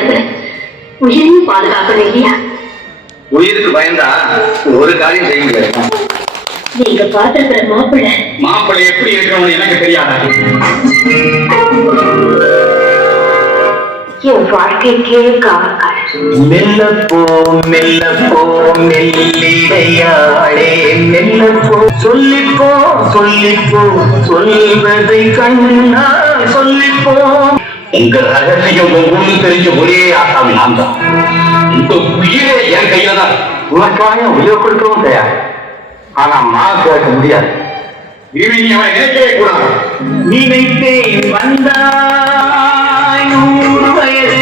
நேரத்துல உயிரையும் பாதுகாக்கணும் இல்லையா? உயிருக்கு பயந்தா ஒரு காரியம் செய்ய முடியாது. நீங்க பார்த்திருக்கிற மாப்பிள்ளை எப்படி இருக்கணும்னு எனக்கு தெரியாதா? என் வாழ்க்கைக்கே காவல்காரன். மெல்லப்போ மெல்லப்போ மெல்லிடையாளே மெல்லப்போ சொல்லிப்போ சொல்லிப்போ சொல்வதை கண்ணால் சொல்லிப்போ. உங்க ரகசியம் ஒவ்வொன்று தெரிஞ்ச ஒரே ஆசாமி நான் தான். உங்க உயிரே என் கையில தான். உனக்காக உயிர் கொடுக்கவும் தயார். ஆனா நான் கேட்க முடியாது. இனி நீ அவனை நினைக்கவே கூடாது. நினைத்தேன் வந்தாய் 100 வயது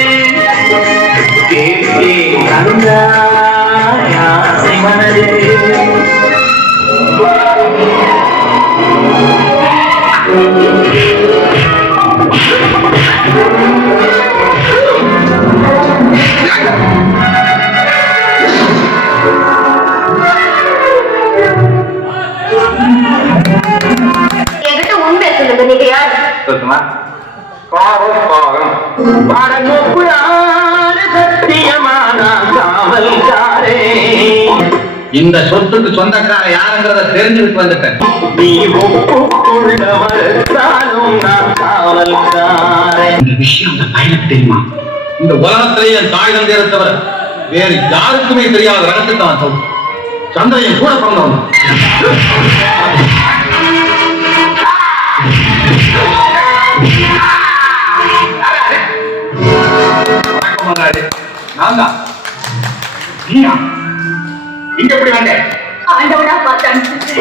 கேட்டேன் வந்தாய் ஆசை மனது. என்கிட்ட உண்மை சொல்லுங்க, நீங்க யாரு? சத்தியமான காவல்காரே. இந்த சொத்துக்கு சொந்தக்கார யாருங்கிறத தெரிஞ்சுட்டு வந்துட்டேன். நீ ஒப்புக்கொள்ள மறுத்தாலும் நான் காவல்காரே. இந்த விஷயம் அந்த பையனுக்கு தெரியுமா? இந்த உலகத்திலேயே என் தாய் தந்தையரை தவிர வேறு யாருக்குமே தெரியாத ரகத்துக்கு அவன் சொல்லும். சந்திரன் கூட பிறந்தவன். நான் தான். நீயா இங்க எப்படி வந்தேன்? ஆண்டவனா பார்த்து அனுப்பிச்சு